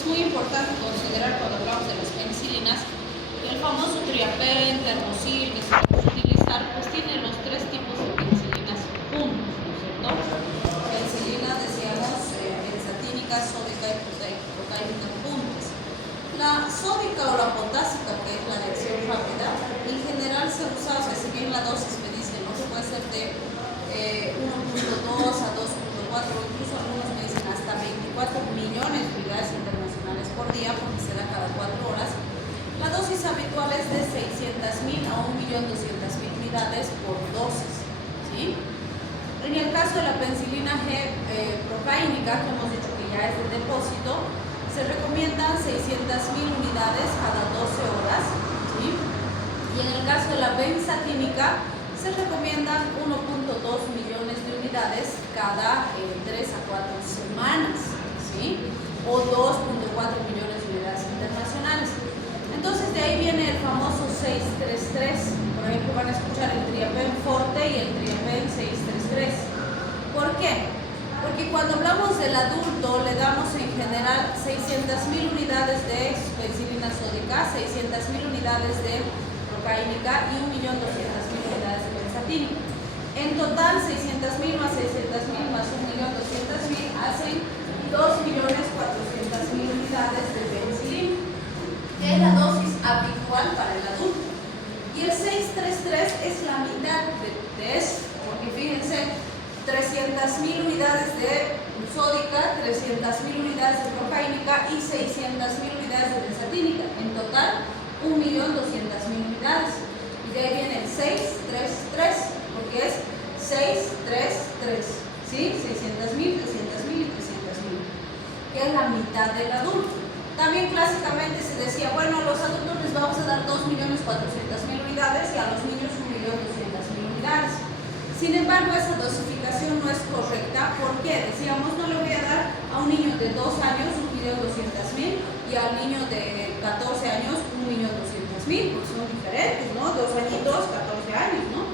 es muy importante considerar cuando hablamos de las penicilinas, el famoso Triapen, Termosil, que se puede utilizar, pues tiene los tres tipos de penicilinas juntos, ¿no es cierto? Penicilina, decíamos, benzatínica, sódica y procaínica juntas. La sódica o la potásica, que es la de acción rápida, en general se usa, o sea, si bien la dosis me dice, no se puede ser de 1.2 a 2.4, incluso algunos me dicen hasta 24 millones de unidades internacionales por día, porque se da cada 4 horas. La dosis habitual es de 600.000 a 1.200.000 unidades por dosis, ¿sí? En el caso de la penicilina G procaínica, que hemos dicho que ya es de depósito, se recomiendan 600.000 unidades cada 12 horas, ¿sí? Y en el caso de la benzatínica, se recomiendan 1.2 millones de unidades cada 3 a 4 semanas, ¿sí? O 2.4 millones de unidades internacionales. Entonces de ahí viene el famoso 633. Por ejemplo, van a escuchar el Triapen Forte y el Triapen 633. ¿Por qué? Porque cuando hablamos del adulto le damos en general 600.000 unidades de penicilina sódica, 600.000 unidades de procaínica y 1.200.000 unidades de benzatínica. En total, 600.000 más 600.000 más 1.200.000 hacen 2.400.000 unidades de penicilina, que es la dosis habitual para el adulto. Y el 633 es la mitad de eso, porque fíjense, 300.000 unidades de sódica, 300.000 unidades de procaínica y 600.000 unidades de benzatínica. En total, 1.200.000 unidades. Y de ahí viene el 633, porque es 633, ¿sí? 600.000, 300.000 y 300.000, que es la mitad del adulto. También clásicamente se decía, bueno, a los adultos les vamos a dar 2.400.000 unidades y a los niños 1.200.000 unidades. Sin embargo, esa dosificación no es correcta. ¿Por qué? Decíamos, no le voy a dar a un niño de 2 años 1.200.000 y al niño de 14 años 1.200.000, porque son diferentes, ¿no? 2 añitos, 14 años, ¿no?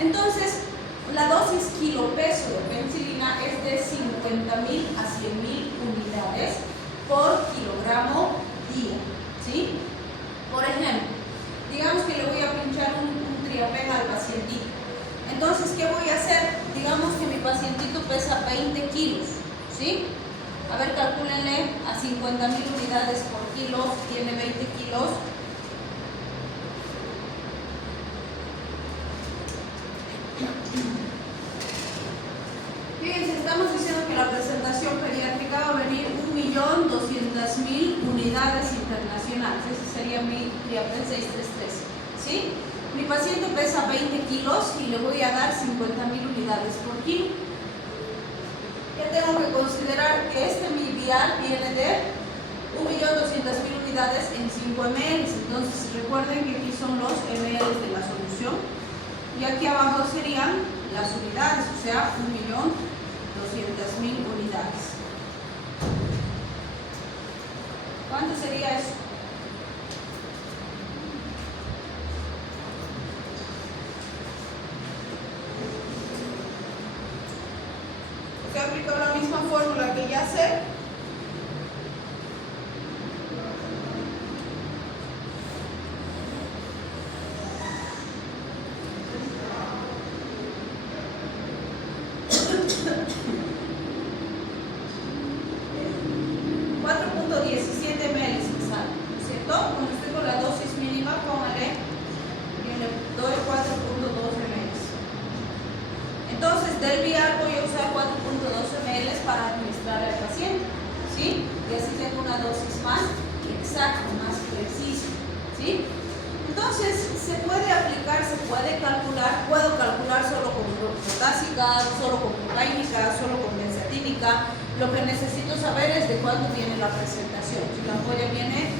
Entonces, la dosis kilopeso de penicilina es de 50.000 a 100.000 unidades por kilogramo día, ¿sí? Por ejemplo, digamos que le voy a pinchar un Triapen al pacientito. Entonces, ¿qué voy a hacer? Digamos que mi pacientito pesa 20 kilos, ¿sí? A ver, calcúlenle a 50.000 unidades por kilo, tiene 20 kilos. Fíjense, estamos diciendo que la presentación pediátrica va a venir 1.200.000 unidades internacionales. Ese sería mi Triapen 633, ¿sí? Mi paciente pesa 20 kilos y le voy a dar 50.000 unidades por kilo. ¿Qué tengo que considerar? Que mi vial viene de 1.200.000 unidades en 5 ml. Entonces recuerden que aquí son los ml de la solución y aquí abajo serían las unidades, o sea, 1.200.000 unidades. ¿Cuánto sería eso? Se aplicó la misma fórmula que ya sé. Del vial voy a usar 4.12 ml para administrar al paciente, ¿sí? Y así tengo una dosis más exacta, más precisa, ¿sí? Entonces, se puede aplicar, se puede calcular, puedo calcular solo con potásica, solo con procaínica, solo con benzatínica. Lo que necesito saber es de cuánto viene la presentación. Si la ampolla viene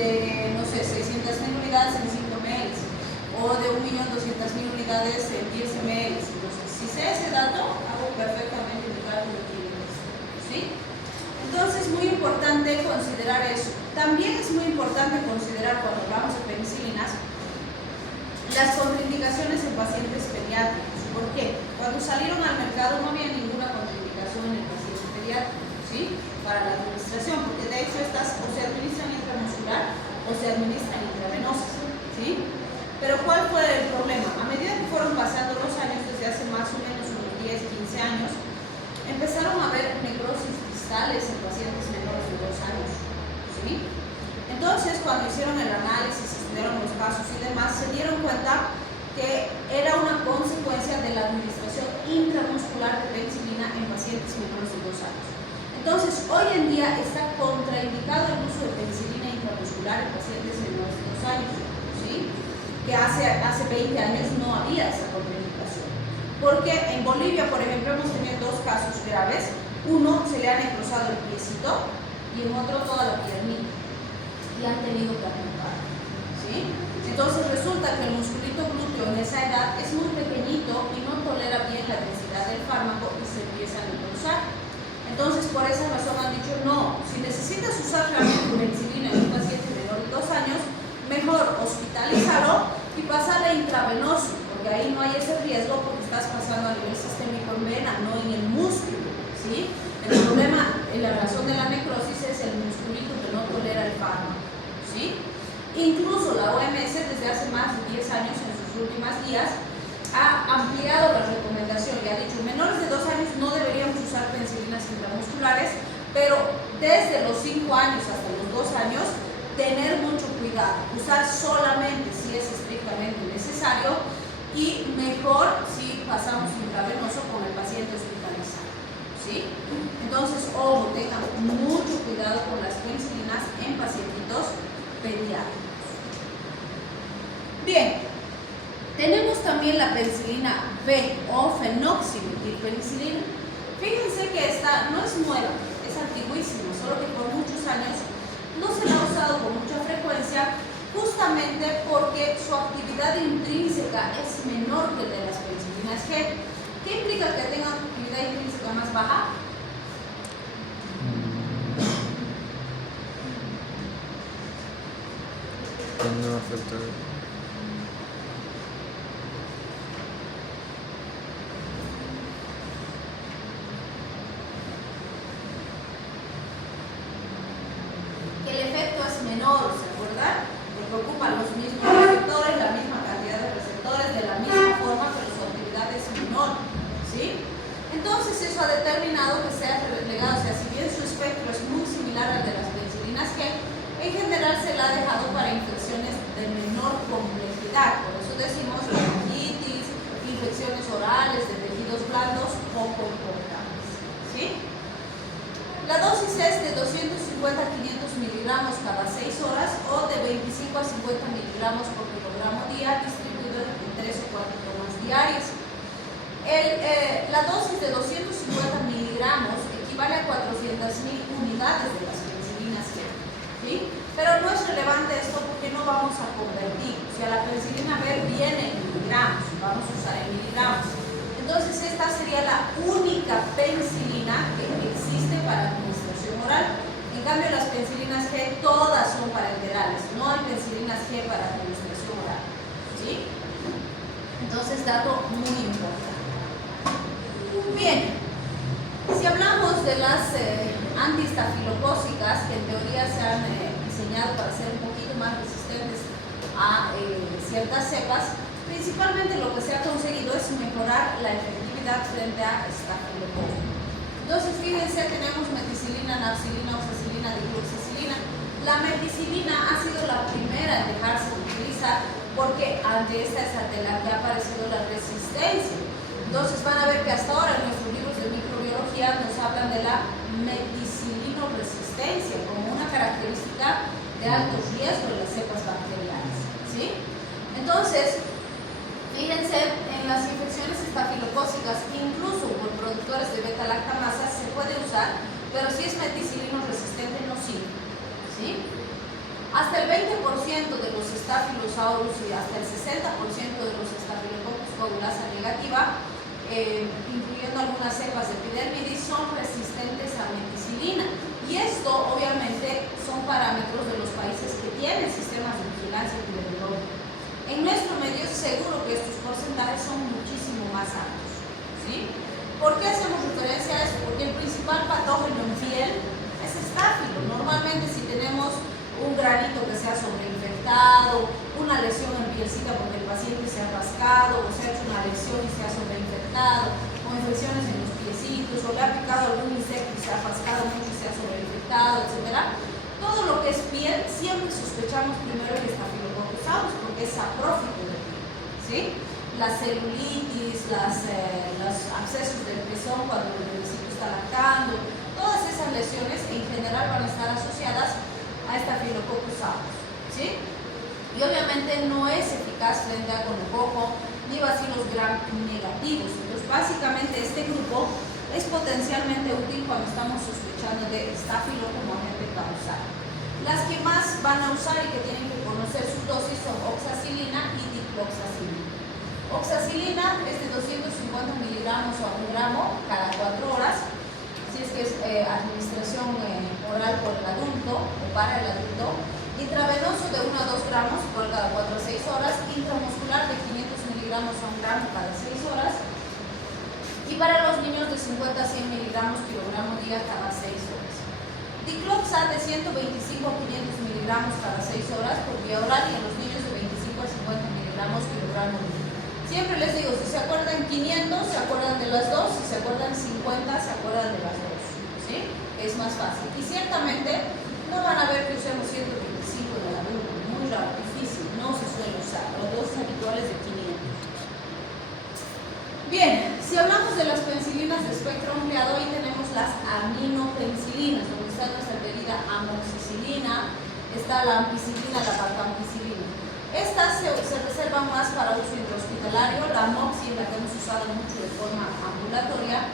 de, no sé, 600.000 unidades en 5 ml o de 1.200.000 unidades en 10 ml. Si sé ese dato, hago perfectamente mi cálculo de kilos, ¿sí? Entonces es muy importante considerar eso. También es muy importante considerar cuando hablamos de penicilinas las contraindicaciones en pacientes pediátricos. ¿Por qué? Cuando salieron al mercado no había ninguna contraindicación en el paciente pediátrico, ¿sí? Para la administración, porque de hecho estas administran intravenosas, ¿sí? Pero ¿cuál fue el problema? A medida que fueron pasando los años, desde hace más o menos unos 10, 15 años, empezaron a haber necrosis distales en pacientes menores de 2 años, ¿sí? Entonces, cuando hicieron el análisis, estudiaron los casos y demás, se dieron cuenta que era una consecuencia de la administración intramuscular de penicilina en pacientes menores de 2 años. Entonces, hoy en día está contraindicado el uso de penicilina intramuscular en pacientes menores de 2 años, ¿sí? Que hace 20 años no había esa contraindicación. Porque en Bolivia, por ejemplo, hemos tenido 2 casos graves. Uno se le ha necrosado el piecito y en otro toda la piernita. Y han tenido que amputar, ¿sí? Entonces resulta que el musculito glúteo en esa edad es muy pequeñito y no tolera bien la densidad del fármaco y se empieza a necrosar. Entonces, por esa razón han dicho, no, si necesitas usar realmente penicilina en un paciente menor de 2 años, mejor hospitalizarlo y pasarle intravenoso, porque ahí no hay ese riesgo porque estás pasando a nivel sistémico en vena, no en el músculo, ¿sí? El problema, la razón de la necrosis es el musculito que no tolera el fármaco, ¿sí? Incluso la OMS desde hace más de 10 años en sus últimas guías ha ampliado la recomendación y ha dicho menores de 2 años no deberíamos usar penicilinas intramusculares, pero desde los 5 años hasta los 2 años tener mucho cuidado, usar solamente si es estrictamente necesario y mejor si pasamos intravenoso con el paciente hospitalizado, ¿sí? Entonces, ojo, tengan mucho cuidado con las penicilinas en pacientitos pediátricos. Bien, tenemos también la penicilina B o fenoximetilpenicilina. Fíjense que esta no es nueva, es antiguísima, solo que por muchos años no se la ha usado con mucha frecuencia, justamente porque su actividad intrínseca es menor que la de las penicilinas G. ¿Qué implica que tengan actividad intrínseca más baja? No afecta. Que el efecto es menor, ¿se acuerdan? Porque ocupa los mismos receptores, la misma cantidad de receptores, de la misma forma, pero su actividad es menor, ¿sí? Entonces eso ha determinado que sea relegado, o sea, si bien su espectro es muy similar al de las penicilinas G, en general se la ha dejado para infecciones de menor complejidad, por eso decimos meningitis, infecciones orales de tejidos blandos poco importantes, ¿sí? La dosis es de 250 a 500 miligramos cada 6 horas o de 25 a 50 miligramos por kilogramo día, distribuido en 3 o 4 tomas diarias. La dosis de 250 miligramos equivale a 400.000 unidades de las penicilinas G, ¿sí? Pero no es relevante esto porque no vamos a convertir, o sea, la penicilina B viene en miligramos, vamos a usar en miligramos. Entonces esta sería la única penicilina que existe para administración oral. En cambio las penicilinas G todas son parenterales, no hay penicilinas G para administración oral, ¿sí? Entonces dato muy importante. Bien, si hablamos de las antistafilocócicas que en teoría se han diseñado para ser un poquito más resistentes a ciertas cepas, principalmente lo que se ha conseguido es mejorar la efectividad frente a estafilococcus. Entonces, fíjense, tenemos meticilina, nafcilina, oxacilina, dicloxacilina. La meticilina ha sido la primera en dejarse de utilizar porque ante esta esatela que ha aparecido la resistencia. Entonces, van a ver que hasta ahora en nuestros libros de microbiología nos hablan de la meticilino-resistencia como una característica de alto riesgo en las cepas bacterianas, ¿sí? Entonces, fíjense, en las infecciones estafilocócicas, incluso por productores de beta-lactamasa, se puede usar, pero si es meticilino resistente no sirve, ¿sí? Hasta el 20% de los Staphylococcus y hasta el 60% de los Staphylococcus coagulasa negativa, incluyendo algunas cepas de epidermidis, son resistentes a meticilina. Y esto, obviamente, son parámetros de los países que tienen sistemas de vigilancia epidemiológica. En nuestro medio seguro que estos porcentajes son muchísimo más altos, ¿sí? ¿Por qué hacemos referencia a esto? Porque el principal patógeno en piel es estáfilo. Normalmente si tenemos un granito que sea sobreinfectado, lesión en pielcita porque el paciente se ha rascado, o se ha hecho una lesión y se ha sobreinfectado, o infecciones en los piecitos, o le ha picado algún insecto y se ha rascado mucho y se ha sobreinfectado, etc. Todo lo que es piel, siempre sospechamos primero el Staphylococcus aureus porque es saprófito de piel, ¿sí? La celulitis, los abscesos del pezón cuando el bebecito está lactando, todas esas lesiones en general van a estar asociadas a Staphylococcus aureus, ¿sí? Y obviamente no es eficaz frente a gonococo ni bacilos gram negativos. Entonces, básicamente este grupo es potencialmente útil cuando estamos sospechando de estáfilo como agente causal. Las que más van a usar y que tienen que conocer sus dosis son oxacilina y dicloxacilina. Oxacilina es de 250 miligramos o a 1 gramo cada 4 horas. Si es que es administración oral por el adulto o para el adulto, intravenoso de 1 a 2 gramos por cada 4 a 6 horas, intramuscular de 500 miligramos a 1 gramo cada 6 horas, y para los niños de 50 a 100 miligramos kilogramo día cada 6 horas. Dicloxa de 125 a 500 miligramos cada 6 horas por vía oral, y en los niños de 25 a 50 miligramos kilogramo día. Siempre les digo, si se acuerdan 500, se acuerdan de las dos, si se acuerdan 50, se acuerdan de las dos, ¿sí? Es más fácil. Y ciertamente no van a ver que usemos 125 en el adulto, muy raro, difícil, no se suele usar. Los dosis habituales de 500. Bien, si hablamos de las penicilinas de espectro ampliado, ahí tenemos las aminopenicilinas, donde está nuestra querida amoxicilina, está la ampicilina, la vancomicilina. Estas se reservan más para uso intrahospitalario, la amoxi, la que hemos usado mucho de forma ambulatoria,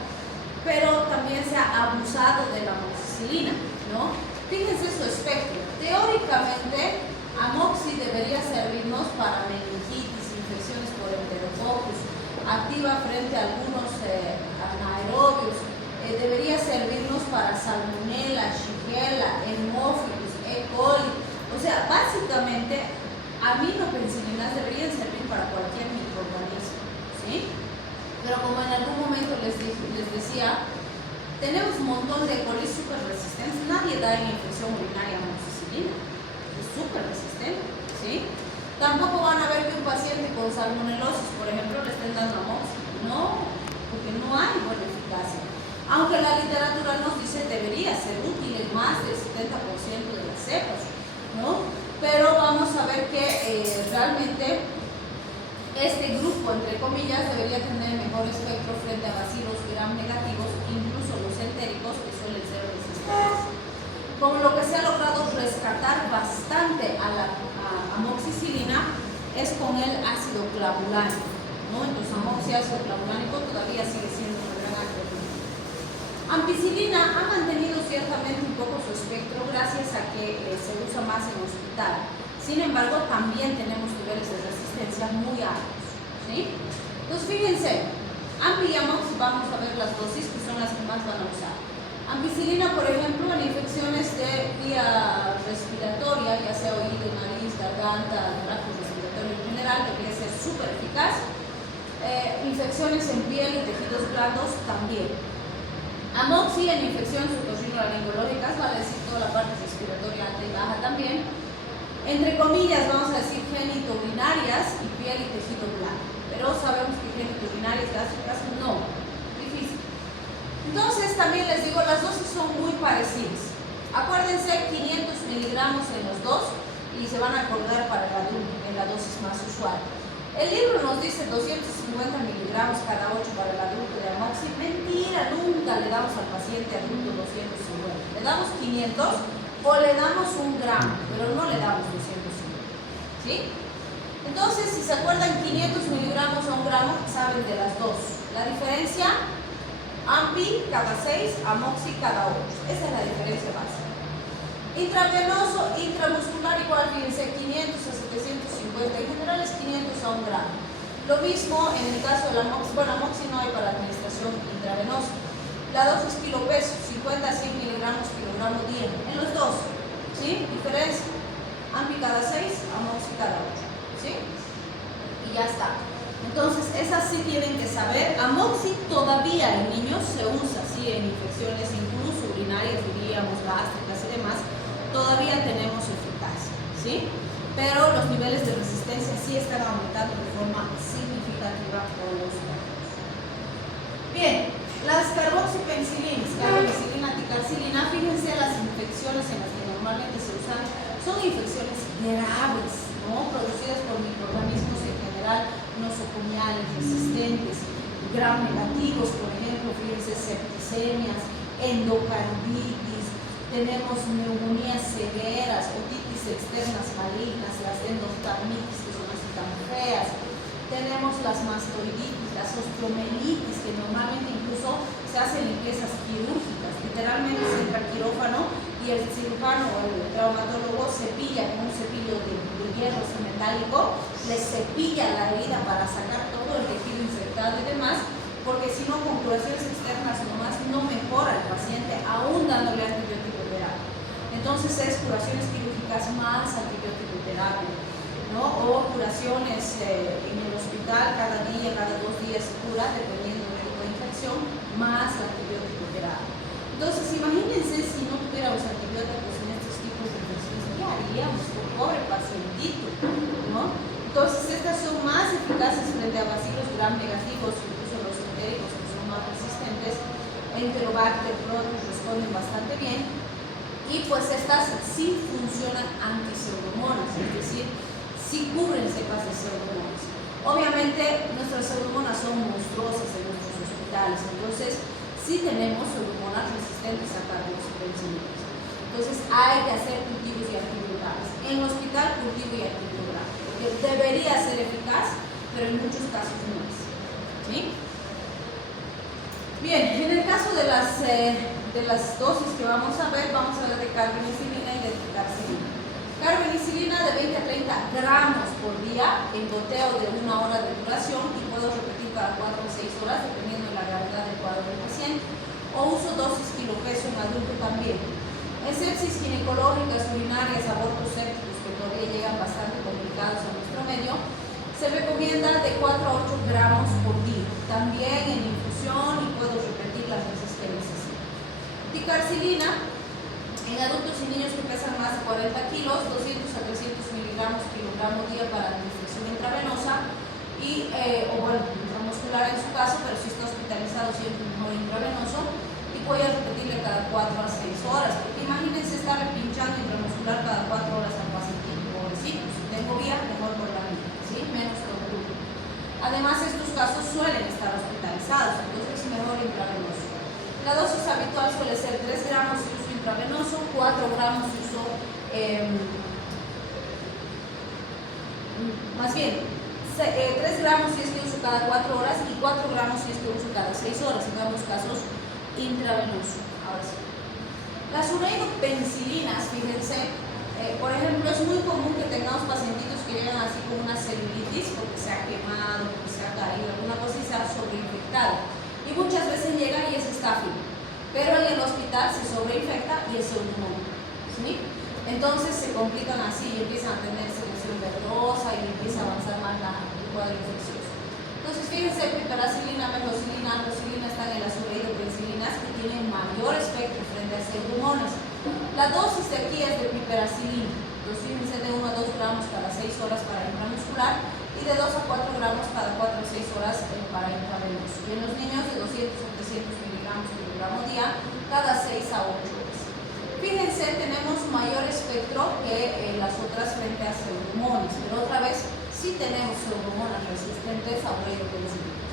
pero también se ha abusado de la amoxicilina, ¿no? Fíjense su espectro. Teóricamente, amoxi debería servirnos para meningitis, infecciones por enterococcus, activa frente a algunos anaerobios, debería servirnos para salmonella, shigella, hemófilos, E. coli. O sea, básicamente, aminopenicilinas deberían servir para cualquier microorganismo, ¿sí? Pero como en algún momento les decía, tenemos un montón de colis súper resistentes. Nadie da en infección urinaria amoxicilina, es súper resistente, ¿sí? Tampoco van a ver que un paciente con salmonelosis, por ejemplo, le estén dando amoxi. No, porque no hay buena eficacia. Aunque la literatura nos dice debería ser útil en más del 70% de las cepas, ¿no? Pero vamos a ver que realmente este grupo, entre comillas, debería tener mejor espectro frente a bacilos gram negativos, incluso los entéricos, que suelen ser resistentes. Con lo que se ha logrado rescatar bastante a la amoxicilina es con el ácido clavulánico, ¿no? Entonces, amoxiácido clavulánico todavía sigue siendo una gran alternativa. Ampicilina ha mantenido ciertamente un poco su espectro gracias a que se usa más en hospital. Sin embargo, también tenemos niveles de resistencia muy altos, ¿sí? Entonces, fíjense, ampi y amox, vamos a ver las dosis que son las que más van a usar. Ampicilina, por ejemplo, en infecciones de vía respiratoria, ya sea oído, nariz, garganta, tracto respiratorio en general, debería ser súper eficaz. Infecciones en piel y tejidos blandos también. Amoxi en infecciones otorrinolaringológicas, vale decir toda la parte respiratoria alta y baja también. Entre comillas, vamos a decir genitourinarias y piel y tejido blando. Pero sabemos que genitourinarias gástricas no, difícil. Entonces, también les digo, las dosis son muy parecidas. Acuérdense, 500 miligramos en los dos y se van a acordar para el adulto, en la dosis más usual. El libro nos dice 250 miligramos cada 8 para el adulto de amoxi. Mentira, nunca le damos al paciente adulto 250. Le damos 500 o le damos 1 gramo, pero no le damos 250. ¿Sí? Entonces, si se acuerdan, 500 miligramos a 1 gramo, saben de las dos. La diferencia, ampi cada 6, amoxi cada 8. Esa es la diferencia básica. Intravenoso, intramuscular, igual, fíjense, 500 a 750, en general es 500 a 1 gramo. Lo mismo en el caso de la amoxi, bueno, amoxi no hay para administración intravenosa. La dosis kilopeso, 50 a 100 miligramos kilogramo día, en los dos, ¿sí? Diferencia, ampi cada 6, amoxi cada 8, ¿sí? Y ya está. Entonces, esas sí tienen que saber. Amoxi todavía en niños se usa, sí, en infecciones incluso urinarias, diríamos, gástricas y demás. Todavía tenemos eficacia, ¿sí? Pero los niveles de resistencia sí están aumentando de forma significativa con los casos. Bien, las carboxipenicilinas, carboxicilina, ticarcilina, fíjense las infecciones en las que normalmente se usan, son infecciones graves, ¿no? Producidas por microorganismos en general nosocomiales, resistentes, gram negativos, por ejemplo, fíjense, septicemias, endocarditis, tenemos neumonías severas, otitis externas malignas, las endoftalmitis, que son así tan feas, tenemos las mastoiditis, las osteomelitis, que normalmente incluso se hacen limpiezas quirúrgicas, literalmente se entra al quirófano y el cirujano o el traumatólogo cepilla con un cepillo de hierro metálico, le cepilla la herida para sacar todo el tejido infectado y demás, porque si no, con curaciones externas nomás no mejora el paciente, aún dándole antibiótico terapia. Entonces es curaciones quirúrgicas más antibiótico terapia, ¿no? O curaciones en el hospital cada día, cada 2 días se cura, dependiendo del tipo de infección, más la antibiótico terapia. Entonces imagínense si no tuviéramos antibióticos en estos tipos de infecciones, ¿qué haríamos con pobre pacientito, ¿no? Entonces estas son más eficaces frente a bacilos gram negativos, incluso los entéricos que son más resistentes, Enterobacter, Proteus responden bastante bien, y pues estas sí funcionan anti-pseudomonas, es decir, sí cubren cepas de pseudomonas. Obviamente nuestras pseudomonas son monstruosas en nuestros hospitales, entonces sí tenemos pseudomonas resistentes a carboxipenicilinas. Entonces hay que hacer cultivos y antivirales. En el hospital cultivo y antiviral, porque debería ser eficaz, pero en muchos casos no es. ¿Sí? Bien, en el caso de las dosis que vamos a ver de carbenicilina y de ticarcilina. Carbenicilina de 20 a 30 gramos por día en goteo de 1 hora de duración, y puedo repetir cada 4 o 6 horas dependiendo de la gravedad del cuadro del paciente, o uso dosis kilopeso en adulto también. En sepsis ginecológicas, urinarias, abortos sépticos que todavía llegan bastante complicados a nuestro medio, se recomienda de 4 a 8 gramos por día, también en infusión, y puedo repetir las veces que necesite. Ticarcilina en adultos y niños que pesan más de 40 kilos, 200 a 300 miligramos kilogramo día para administración intravenosa, y, o bueno, intramuscular en su caso, pero si está hospitalizado siempre mejor intravenoso, y voy a repetirle cada 4 a 6 horas, porque imagínense estar pinchando intramuscular cada 4 horas al paciente, pobrecito. Si tengo vía, mejor por la vía, ¿sí? Menos tortura. Además, estos casos suelen estar hospitalizados, entonces es mejor intravenoso. La dosis habitual suele ser 3 gramos de uso intravenoso, 4 gramos de uso, más bien, 3 gramos si es que uso cada 4 horas y 4 gramos si es que uso cada 6 horas, en ambos casos intravenoso. Ahora sí. Las ureinopenicilinas, fíjense, por ejemplo, es muy común que tengamos pacientitos que llegan así con una celulitis porque se ha quemado, porque se ha caído, alguna cosa y se ha sobreinfectado. Y muchas veces llegan y es estáfilo, pero en el hospital se sobreinfecta y es pseudomonas, ¿sí? Entonces se complican así y empiezan a tener secreción verdosa y empieza a avanzar más el cuadro infeccioso. Entonces fíjense, piperacilina, methocilina, androcilina están en las ureinopenicilinas, que tienen mayor espectro frente a pseudomonas. La dosis de aquí es de piperacilina, entonces fíjense, de 1 a 2 gramos cada 6 horas para intramuscular, y de 2 a 4 gramos cada 4 a 6 horas para intravenoso. Y en los niños de 200 a 300 miligramos kilogramo día cada 6 a 8 horas. Fíjense, tenemos mayor espectro que las otras frente a pseudomonas, pero otra vez sí tenemos pseudomonas resistentes a ureinopenicilinas.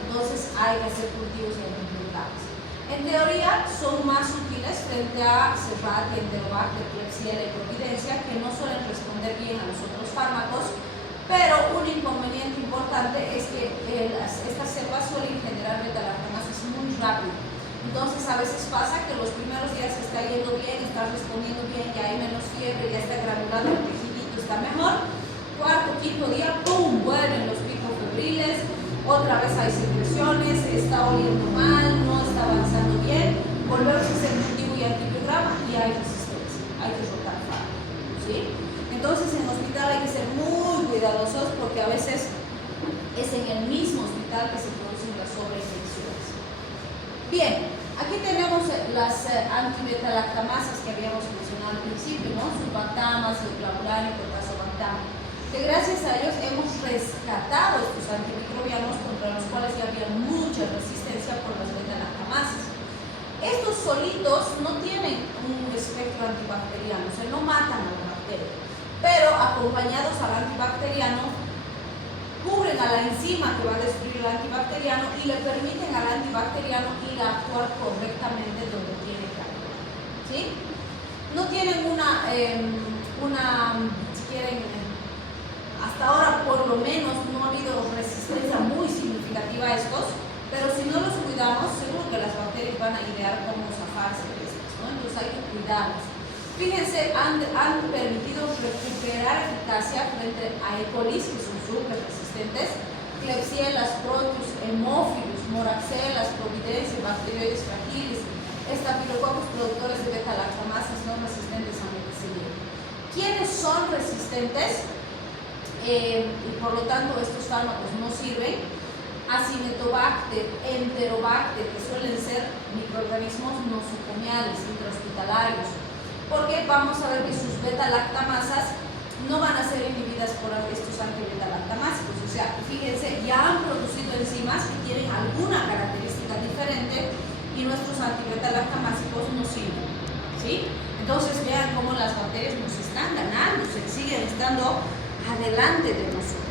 Entonces hay que hacer cultivos y antivirales. En teoría son más útiles frente a Serratia, Enterobacter, Klebsiella y Providencia, que no suelen responder bien a los otros fármacos. Pero un inconveniente importante es que estas cepas suelen generar beta-lactamases muy rápido. Entonces a veces pasa que los primeros días está yendo bien, está respondiendo bien, ya hay menos fiebre, ya está granulado el tejidito, está mejor. Cuarto, quinto día, ¡pum!, vuelven los picos febriles, otra vez hay secreciones, está oliendo mal, no está avanzando bien, volvemos a hacer cultivo y antibiograma y hay resistencia, hay que rotar fármacos, ¿sí? Entonces en el hospital hay que ser muy cuidadosos porque a veces es en el mismo hospital que se producen las sobreinfecciones. Bien, aquí tenemos las antibetalactamasas que habíamos mencionado al principio, ¿no? Sulbactam, clavulana y potasobactam. que gracias a ellos hemos rescatado estos antimicrobianos contra los cuales ya había mucha resistencia por las beta-lactamasas. Estos solitos no tienen un espectro antibacteriano, o sea, no matan a la bacteria, pero acompañados al antibacteriano, cubren a la enzima que va a destruir el antibacteriano y le permiten al antibacteriano ir a actuar correctamente donde tiene que actuar. ¿Sí? No tienen si quieren, hasta ahora por lo menos no ha habido resistencia muy significativa a estos, pero si no los cuidamos, seguro que las bacterias van a idear cómo zafarse de estas, ¿no? Entonces hay que cuidarlos. Fíjense, han permitido recuperar eficacia frente a E. coli, que son súper resistentes, Klebsiella, Proteus, Haemophilus, Moraxella, Providencia, Bacteroides fragilis, Staphylococcus productores de beta-lactamasas no resistentes a meticilina. ¿Quiénes son resistentes? Y por lo tanto estos fármacos no sirven. Acinetobacter, Enterobacter, que suelen ser microorganismos nosocomiales, intrahospitalarios, porque vamos a ver que sus beta-lactamasas no van a ser inhibidas por estos anti-beta-lactamásicos. O sea, fíjense, ya han producido enzimas que tienen alguna característica diferente y nuestros anti-beta-lactamásicos no sirven, ¿sí? Entonces vean cómo las bacterias nos están ganando, siguen estando adelante de nosotros.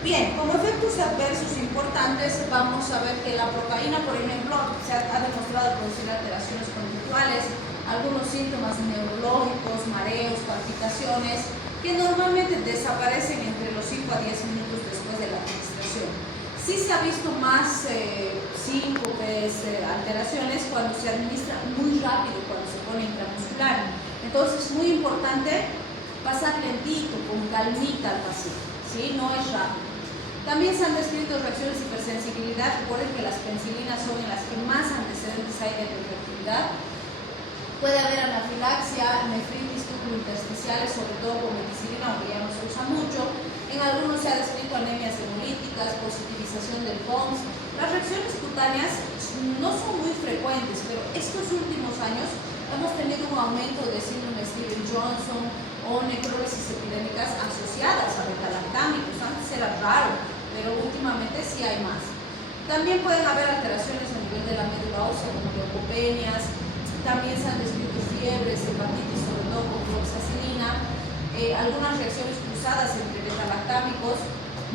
Bien, como efectos adversos importantes vamos a ver que la procaína, por ejemplo, se ha demostrado producir alteraciones conductuales, algunos síntomas neurológicos, mareos, palpitaciones, que normalmente desaparecen entre los 5 a 10 minutos después de la administración. Sí se ha visto más síncopes, alteraciones cuando se administra muy rápido, cuando se pone intramuscular. Entonces es muy importante pasar lentito, con calmita al paciente, ¿sí? No es rápido. También se han descrito reacciones de hipersensibilidad. Recuerden que las penicilinas son en las que más antecedentes hay de hiperactividad. Puede haber anafilaxia, nefritis intersticiales, sobre todo con meticilina, aunque ya no se usa mucho. En algunos se ha descrito anemias hemolíticas, positivización del POMS. Las reacciones cutáneas no son muy frecuentes, pero estos últimos años hemos tenido un aumento de síndrome Stevens-Johnson o necrosis epidémicas asociadas a beta-lactámicos. Antes era raro, pero últimamente sí hay más. También pueden haber alteraciones a nivel de la médula ósea, como leucopenias. También se han descrito fiebres, hepatitis, sobre todo con fluoxacilina, algunas reacciones cruzadas entre beta-lactámicos,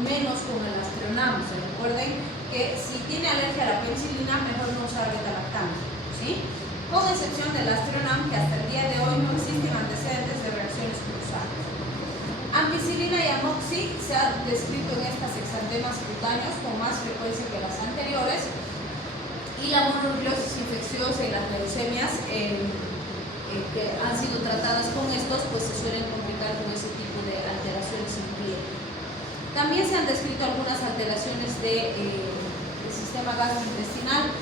menos con el astronam. Recuerden que si tiene alergia a la penicilina, mejor no usar beta-lactámico, ¿sí? Con excepción del astronam, que hasta el día de hoy no existen antecedentes de reacciones cruzadas. Ampicilina y amoxi se ha descrito en estas exantemas cutáneos con más frecuencia que las anteriores, y la mononucleosis infecciosa y las leucemias que han sido tratadas con estos, pues se suelen complicar con ese tipo de alteraciones en piel. También se han descrito algunas alteraciones del sistema gastrointestinal.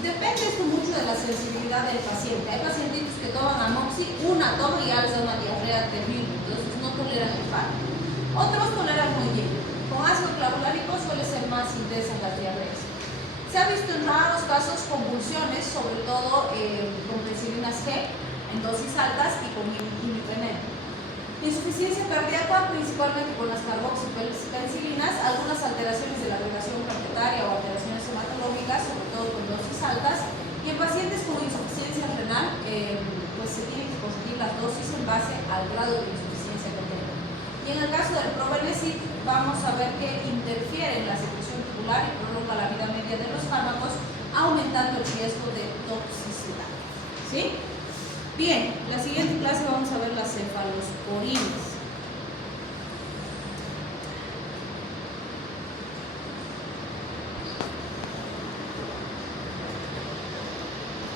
Depende esto mucho de la sensibilidad del paciente. Hay pacientitos que toman amoxi, una toma y ya les da una diarrea terrible, entonces no toleran el fármaco. Otros toleran muy bien. Con ácido clavulárico suele ser más intensa las diarreas. Se ha visto en raros casos convulsiones, sobre todo con penicilinas G en dosis altas y con imipenem. Insuficiencia cardíaca, principalmente con las carboxipenicilinas, algunas alteraciones de la agregación plaquetaria o alteraciones hematológicas, sobre todo con dosis altas, y en pacientes con insuficiencia renal, pues se tienen que corregir las dosis en base al grado de insuficiencia que tengan. Y en el caso del Probenecid, vamos a ver que interfiere en la secreción tubular y prolonga la vida media de los fármacos, aumentando el riesgo de toxicidad. ¿Sí? Bien, la siguiente clase vamos a ver las cefalosporinas.